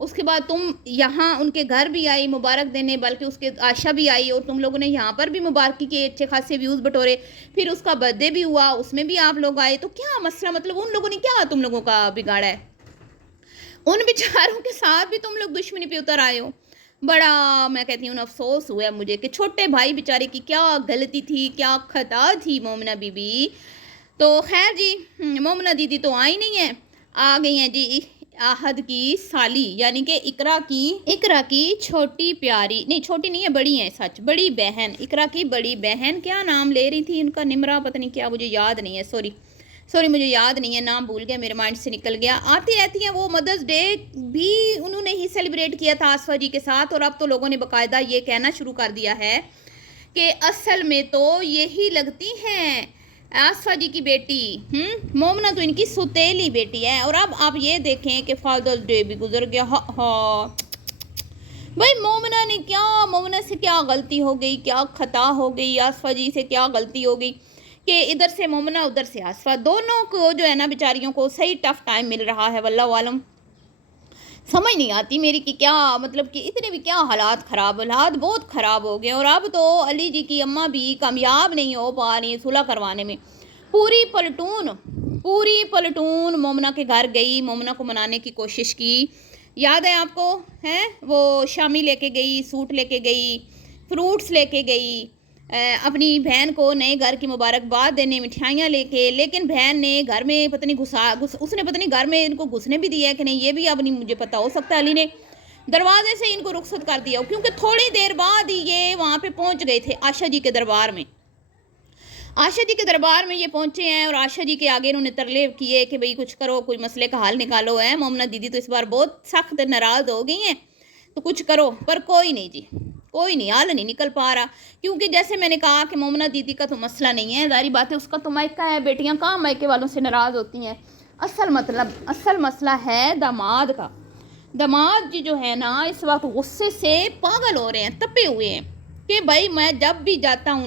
اس کے بعد تم یہاں ان کے گھر بھی آئی مبارک دینے، بلکہ اس کے عائشہ بھی آئی اور تم لوگوں نے یہاں پر بھی مبارکی کے اچھے خاصے ویوز بٹورے، پھر اس کا برتھ ڈے بھی ہوا، اس میں بھی آپ لوگ آئے، تو کیا مسئلہ، مطلب ان لوگوں نے کیا تم لوگوں کا بگاڑا ہے؟ ان بیچاروں کے ساتھ بھی تم لوگ دشمنی پہ اتر آئے ہو۔ بڑا میں کہتی ہوں افسوس ہوا ہے مجھے کہ چھوٹے بھائی بیچارے کی کیا غلطی تھی، کیا خطا تھی مومنہ بی بی۔ تو خیر جی، مومنہ دیدی تو آئی نہیں ہے، آ گئی ہیں جی آہد کی سالی، یعنی کہ اقرا کی چھوٹی پیاری، نہیں چھوٹی نہیں ہے، بڑی ہیں، سچ بڑی بہن، اقرا کی بڑی بہن، کیا نام لے رہی تھی ان کا، نمرہ پتہ نہیں کیا، مجھے یاد نہیں ہے، سوری مجھے یاد نہیں ہے، نام بھول گیا، میرے مائنڈ سے نکل گیا۔ آتی رہتی ہیں وہ، مدرس ڈے بھی انہوں نے ہی سیلیبریٹ کیا تھا آصفہ جی کے ساتھ، اور اب تو لوگوں نے باقاعدہ یہ کہنا شروع کر دیا ہے کہ اصل میں تو یہی لگتی ہیں آصفہ جی کی بیٹی، مومنہ تو ان کی ستیلی بیٹی ہے۔ اور اب آپ یہ دیکھیں کہ فادرز ڈے بھی گزر گیا، بھائی مومنہ سے کیا غلطی ہو گئی، کیا خطا ہو گئی، آصفہ جی سے کیا غلطی ہو گئی کہ ادھر سے مومنہ ادھر سے آصفہ، دونوں کو جو ہے نا بیچاریوں کو صحیح ٹف ٹائم مل رہا ہے، واللہ عالم سمجھ نہیں آتی میری کہ کیا مطلب کہ اتنے بھی کیا حالات بہت خراب ہو گئے۔ اور اب تو علی جی کی اماں بھی کامیاب نہیں ہو پا رہی ہیں صلح کروانے میں، پوری پلٹون مومنہ کے گھر گئی، مومنہ کو منانے کی کوشش کی، یاد ہے آپ کو، وہ شامی لے کے گئی، سوٹ لے کے گئی، فروٹس لے کے گئی، اپنی بہن کو نئے گھر کی مبارکباد دینے، مٹھائیاں لے کے، لیکن بہن نے گھر میں پتہ نہیں اس نے پتہ نہیں گھر میں ان کو گھسنے بھی دیا ہے کہ نہیں، یہ بھی اب نہیں مجھے پتا، ہو سکتا ہے علی نے دروازے سے ان کو رخصت کر دیا ہو، کیونکہ تھوڑی دیر بعد ہی یہ وہاں پہ پہنچ گئے تھے عائشہ جی کے دربار میں، یہ پہنچے ہیں، اور عائشہ جی کے آگے انہوں نے ترلے کیے کہ بھئی کچھ کرو، کوئی مسئلے کا حل نکالو ہے، مومنہ دیدی تو اس بار بہت سخت ناراض ہو گئی ہیں، تو کچھ کرو، پر کوئی نہیں جی، کوئی نہیں، حل نہیں نکل پا رہا، کیونکہ جیسے میں نے کہا کہ مومنہ دیدی کا تو مسئلہ نہیں ہے، ظاہری بات ہے اس کا تو مائکہ ہے، بیٹیاں کہاں مائکے والوں سے ناراض ہوتی ہیں، اصل مسئلہ ہے داماد کا، داماد جی جو ہے نا اس وقت غصے سے پاگل ہو رہے ہیں، تپے ہوئے ہیں کہ بھائی میں جب بھی جاتا ہوں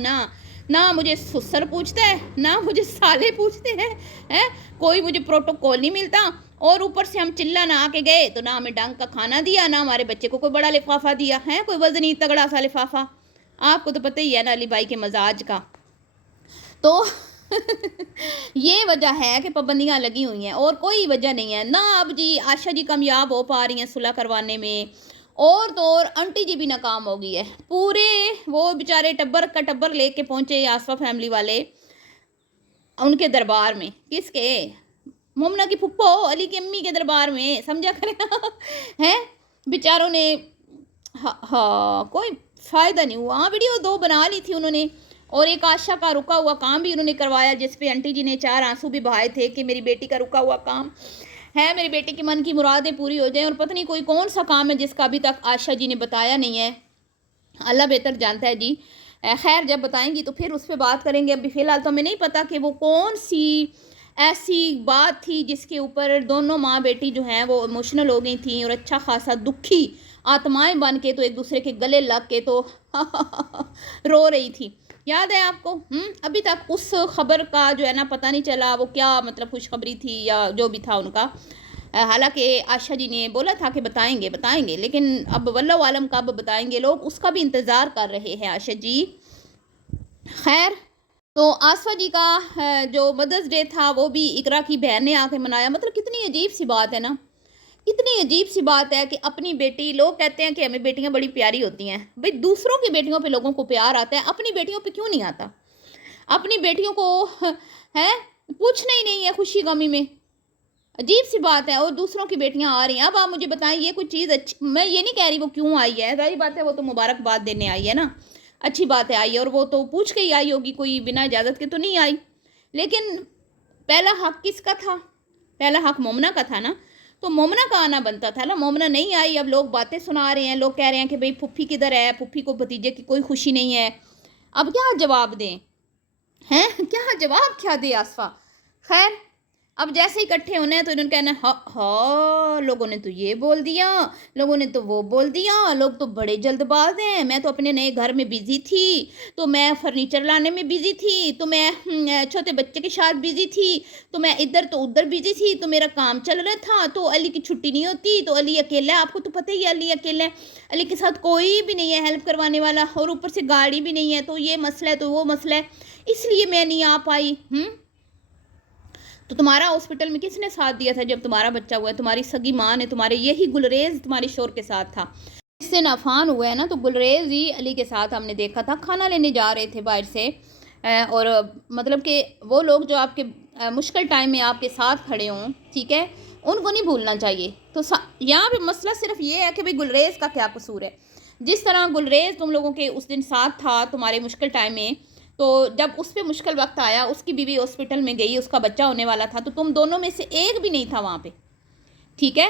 نہ مجھے سسر پوچھتا ہے، نہ مجھے سالے پوچھتے ہیں، کوئی مجھے پروٹوکول نہیں ملتا، اور اوپر سے ہم چلا نہ آ کے گئے تو نہ ہمیں ڈنگ کا کھانا دیا، نہ ہمارے بچے کو کوئی بڑا لفافہ دیا ہے، کوئی وزنی تگڑا سا لفافہ، آپ کو تو پتہ ہی ہے نا علی بھائی کے مزاج کا، تو یہ وجہ ہے کہ پابندیاں لگی ہوئی ہیں اور کوئی وجہ نہیں ہے، نہ اب جی عائشہ جی کامیاب ہو پا رہی ہیں صلح کروانے میں، اور تو اور انٹی جی بھی ناکام ہو گئی ہے، پورے وہ بیچارے ٹبر کا ٹبر لے کے پہنچے آصفہ فیملی والے ان کے دربار میں، کس کے، مومنہ کی پھپھو علی کی امی کے دربار میں، سمجھا کریں ہیں بیچاروں نے، کوئی فائدہ نہیں ہوا، ویڈیو 2 بنا لی تھی انہوں نے، اور ایک عائشہ کا رکا ہوا کام بھی انہوں نے کروایا، جس پہ انٹی جی نے 4 آنسو بھی بہائے تھے کہ میری بیٹی کا رکا ہوا کام ہے، میری بیٹی کی من کی مرادیں پوری ہو جائیں، اور پتہ نہیں کوئی کون سا کام ہے جس کا ابھی تک عائشہ جی نے بتایا نہیں ہے، اللہ بہتر جانتا ہے جی، خیر جب بتائیں گی تو پھر اس پہ بات کریں گے، ابھی فی الحال تو ہمیں نہیں پتا کہ وہ کون سی ایسی بات تھی جس کے اوپر دونوں ماں بیٹی جو ہیں وہ ایموشنل ہو گئی تھیں، اور اچھا خاصا دکھی آتمائیں بن کے تو ایک دوسرے کے گلے لگ کے تو رو رہی تھی، یاد ہے آپ کو، ابھی تک اس خبر کا جو ہے نا پتہ نہیں چلا وہ کیا مطلب خوشخبری تھی یا جو بھی تھا ان کا، حالانکہ عائشہ جی نے بولا تھا کہ بتائیں گے، لیکن اب واللہ عالم کب بتائیں گے، لوگ اس کا بھی انتظار کر رہے ہیں عائشہ جی۔ خیر تو آصفہ جی کا جو مدرس ڈے تھا وہ بھی اقرا کی بہن نے آ کے منایا، مطلب کتنی عجیب سی بات ہے نا، کتنی عجیب سی بات ہے کہ اپنی بیٹی، لوگ کہتے ہیں کہ ہمیں بیٹیاں بڑی پیاری ہوتی ہیں، بھئی دوسروں کی بیٹیوں پہ لوگوں کو پیار آتا ہے، اپنی بیٹیوں پہ کیوں نہیں آتا، اپنی بیٹیوں کو پوچھنا ہی نہیں ہے خوشی غمی میں، عجیب سی بات ہے، اور دوسروں کی بیٹیاں آ رہی ہیں، اب آپ مجھے بتائیں یہ کوئی چیز اچھی، میں یہ نہیں کہہ رہی وہ کیوں آئی ہے، ظاہری بات ہے وہ تو مبارکباد دینے آئی ہے نا، اچھی بات ہے آئی ہے، اور وہ تو پوچھ کے ہی آئی ہوگی، کوئی بنا اجازت کے تو نہیں آئی، لیکن پہلا حق کس کا تھا، پہلا حق مومنہ کا تھا نا، تو مومنہ کا آنا بنتا تھا نا، مومنہ نہیں آئی، اب لوگ باتیں سنا رہے ہیں، لوگ کہہ رہے ہیں کہ بھئی پھپھی کدھر ہے، پھپھی کو بھتیجے کی کوئی خوشی نہیں ہے، اب کیا جواب دیں، کیا جواب کیا دے آصفہ، خیر اب جیسے اکٹھے ہونا ہے تو انہوں نے کہنا ہے ہاں ہاں لوگوں نے تو یہ بول دیا، لوگوں نے تو وہ بول دیا، لوگ تو بڑے جلد باز ہیں، میں تو اپنے نئے گھر میں بزی تھی، تو میں فرنیچر لانے میں بزی تھی، تو میں چھوٹے بچے کے ساتھ بزی تھی، تو میں ادھر تو ادھر بزی تھی، تو میرا کام چل رہا تھا، تو علی کی چھٹی نہیں ہوتی، تو علی اکیلا ہے، آپ کو تو پتہ ہی ہے علی اکیلا ہے، علی کے ساتھ کوئی بھی نہیں ہے ہیلپ کروانے والا، اور اوپر سے گاڑی بھی نہیں ہے، تو یہ مسئلہ ہے تو وہ مسئلہ ہے، اس لیے میں نہیں آ پائی۔ تو تمہارا ہاسپٹل میں کس نے ساتھ دیا تھا جب تمہارا بچہ ہوا ہے؟ تمہاری سگی ماں نے، تمہارے یہی گلریز تمہاری شور کے ساتھ تھا، اس سے نافان ہوا ہے نا، تو گلریز ہی علی کے ساتھ ہم نے دیکھا تھا، کھانا لینے جا رہے تھے باہر سے، اور مطلب کہ وہ لوگ جو آپ کے مشکل ٹائم میں آپ کے ساتھ کھڑے ہوں، ٹھیک ہے، ان کو نہیں بھولنا چاہیے۔ تو یہاں پہ مسئلہ صرف یہ ہے کہ بھئی گلریز کا کیا قصور ہے؟ جس طرح گلریز تم لوگوں کے اس دن ساتھ تھا تمہارے مشکل ٹائم میں، تو جب اس پہ مشکل وقت آیا، اس کی بیوی ہاسپٹل میں گئی، اس کا بچہ ہونے والا تھا، تو تم دونوں میں سے ایک بھی نہیں تھا وہاں پہ، ٹھیک ہے،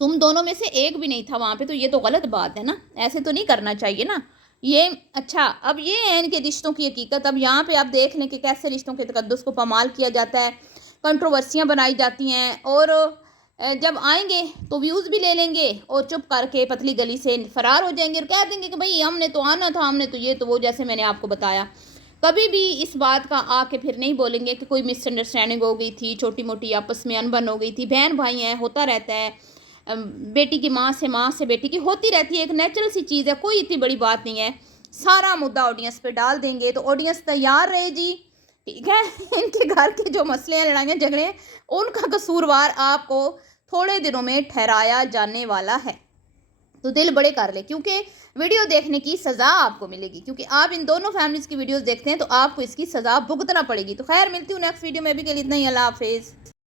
تم دونوں میں سے ایک بھی نہیں تھا وہاں پہ، تو یہ تو غلط بات ہے نا، ایسے تو نہیں کرنا چاہیے نا یہ۔ اچھا اب یہ ہے ان کے رشتوں کی حقیقت۔ اب یہاں پہ آپ دیکھ لیں کہ کیسے رشتوں کے تقدس کو پامال کیا جاتا ہے، کنٹروورسیاں بنائی جاتی ہیں، اور جب آئیں گے تو ویوز بھی لے لیں گے اور چپ کر کے پتلی گلی سے فرار ہو جائیں گے اور کہہ دیں گے کہ بھئی ہم نے تو آنا تھا، ہم نے تو یہ تو وہ، جیسے میں نے آپ کو بتایا۔ کبھی بھی اس بات کا آ کے پھر نہیں بولیں گے کہ کوئی مس انڈرسٹینڈنگ ہو گئی تھی، چھوٹی موٹی آپس میں انبن ہو گئی تھی، بہن بھائی ہیں، ہوتا رہتا ہے، بیٹی کی ماں سے بیٹی کی ہوتی رہتی ہے، ایک نیچرل سی چیز ہے، کوئی اتنی بڑی بات نہیں ہے۔ سارا مدعا آڈینس پہ ڈال دیں گے تو آڈینس تیار رہے جی، ٹھیک ہے۔ ان کے گھر کے جو مسئلے ہیں، لڑائیاں جھگڑے ہیں، ان کا قصوروار آپ کو تھوڑے دنوں میں ٹھہرایا جانے والا ہے، تو دل بڑے کر لے، کیونکہ ویڈیو دیکھنے کی سزا آپ کو ملے گی، کیونکہ آپ ان دونوں فیملیز کی ویڈیوز دیکھتے ہیں تو آپ کو اس کی سزا بھگتنا پڑے گی۔ تو خیر، ملتی ہوں نیکسٹ ویڈیو میں، بھی کے لیے اتنا ہی، اللہ حافظ۔